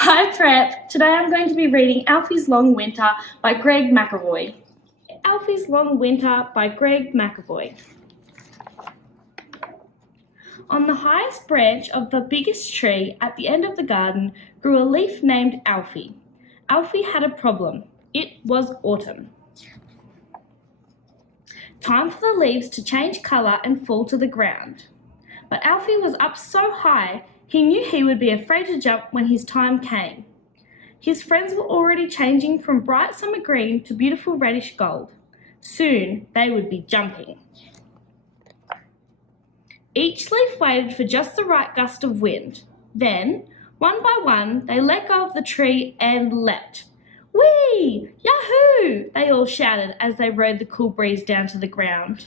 Hi Prep! Today I'm going to be reading Alfie's Long Winter by Greg McEvoy. Alfie's Long Winter by Greg McEvoy. On the highest branch of the biggest tree at the end of the garden grew a leaf named Alfie. Alfie had a problem. It was autumn. Time for the leaves to change colour and fall to the ground. But Alfie was up so high he knew he would be afraid to jump when his time came. His friends were already changing from bright summer green to beautiful reddish gold. Soon they would be jumping. Each leaf waited for just the right gust of wind. Then, one by one, they let go of the tree and leapt. Whee! Yahoo! They all shouted as they rode the cool breeze down to the ground.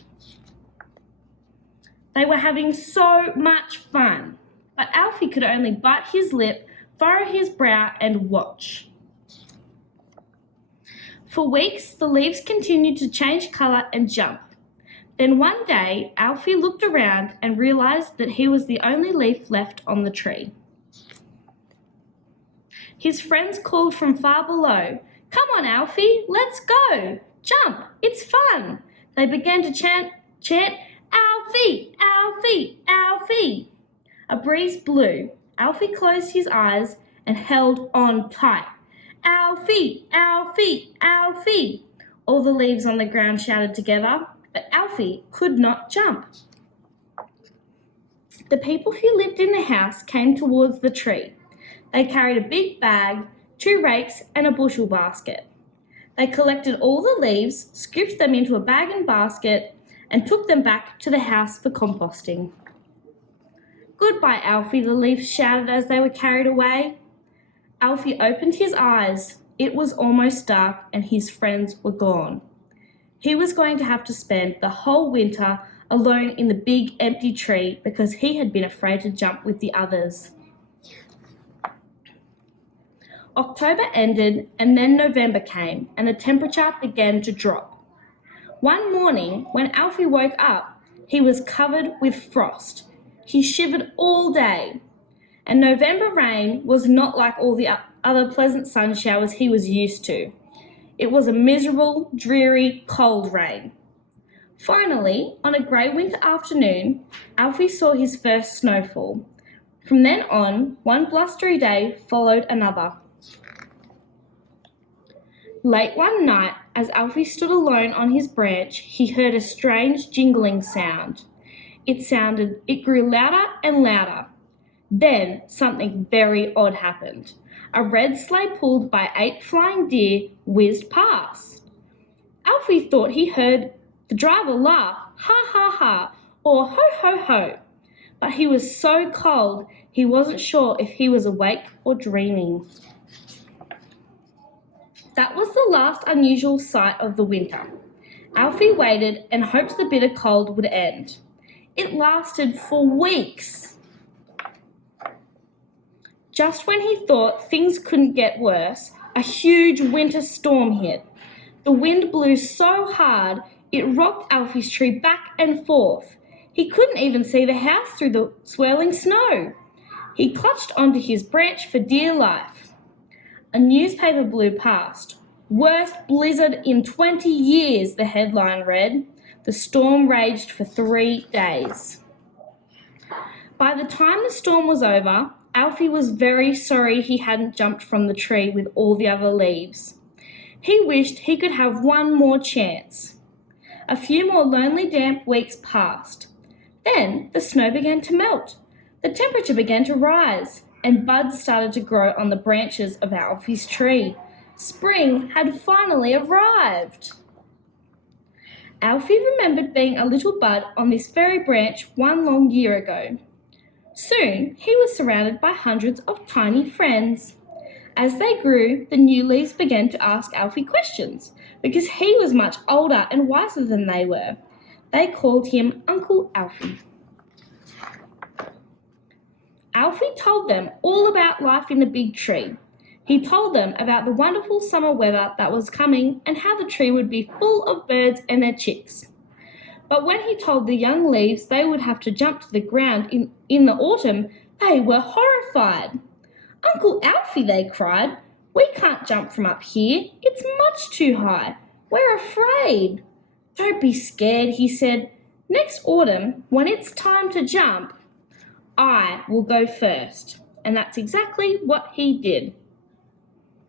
They were having so much fun, but Alfie could only bite his lip, furrow his brow, and watch. For weeks, the leaves continued to change colour and jump. Then one day, Alfie looked around and realised that he was the only leaf left on the tree. His friends called from far below, "Come on, Alfie, let's go! Jump, it's fun!" They began to chant, "Alfie, Alfie, Alfie!" A breeze blew. Alfie closed his eyes and held on tight. "Alfie, Alfie, Alfie!" All the leaves on the ground shouted together, but Alfie could not jump. The people who lived in the house came towards the tree. They carried a big bag, 2 rakes, and a bushel basket. They collected all the leaves, scooped them into a bag and basket, and took them back to the house for composting. "Goodbye, Alfie," the leaves shouted as they were carried away. Alfie opened his eyes. It was almost dark and his friends were gone. He was going to have to spend the whole winter alone in the big empty tree because he had been afraid to jump with the others. October ended and then November came and the temperature began to drop. One morning, when Alfie woke up, he was covered with frost. He shivered all day. And November rain was not like all the other pleasant sun showers he was used to. It was a miserable, dreary, cold rain. Finally, on a grey winter afternoon, Alfie saw his first snowfall. From then on, one blustery day followed another. Late one night, as Alfie stood alone on his branch, he heard a strange jingling sound. It grew louder and louder. Then something very odd happened. A red sleigh pulled by 8 flying deer whizzed past. Alfie thought he heard the driver laugh, "Ha ha ha," or "Ho ho ho." But he was so cold he wasn't sure if he was awake or dreaming. That was the last unusual sight of the winter. Alfie waited and hoped the bitter cold would end. It lasted for weeks. Just when he thought things couldn't get worse, a huge winter storm hit. The wind blew so hard it rocked Alfie's tree back and forth. He couldn't even see the house through the swirling snow. He clutched onto his branch for dear life. A newspaper blew past. "Worst blizzard in 20 years, the headline read. The storm raged for 3 days. By the time the storm was over, Alfie was very sorry he hadn't jumped from the tree with all the other leaves. He wished he could have one more chance. A few more lonely, damp weeks passed. Then the snow began to melt. The temperature began to rise, and buds started to grow on the branches of Alfie's tree. Spring had finally arrived. Alfie remembered being a little bud on this very branch one long year ago. Soon he was surrounded by hundreds of tiny friends. As they grew, the new leaves began to ask Alfie questions because he was much older and wiser than they were. They called him Uncle Alfie. Alfie told them all about life in the big tree. He told them about the wonderful summer weather that was coming and how the tree would be full of birds and their chicks. But when he told the young leaves they would have to jump to the ground in the autumn, they were horrified. Uncle Alfie, they cried. We can't jump from up here. It's much too high. We're afraid. Don't be scared, he said. Next autumn, when it's time to jump, I will go first. And that's exactly what he did.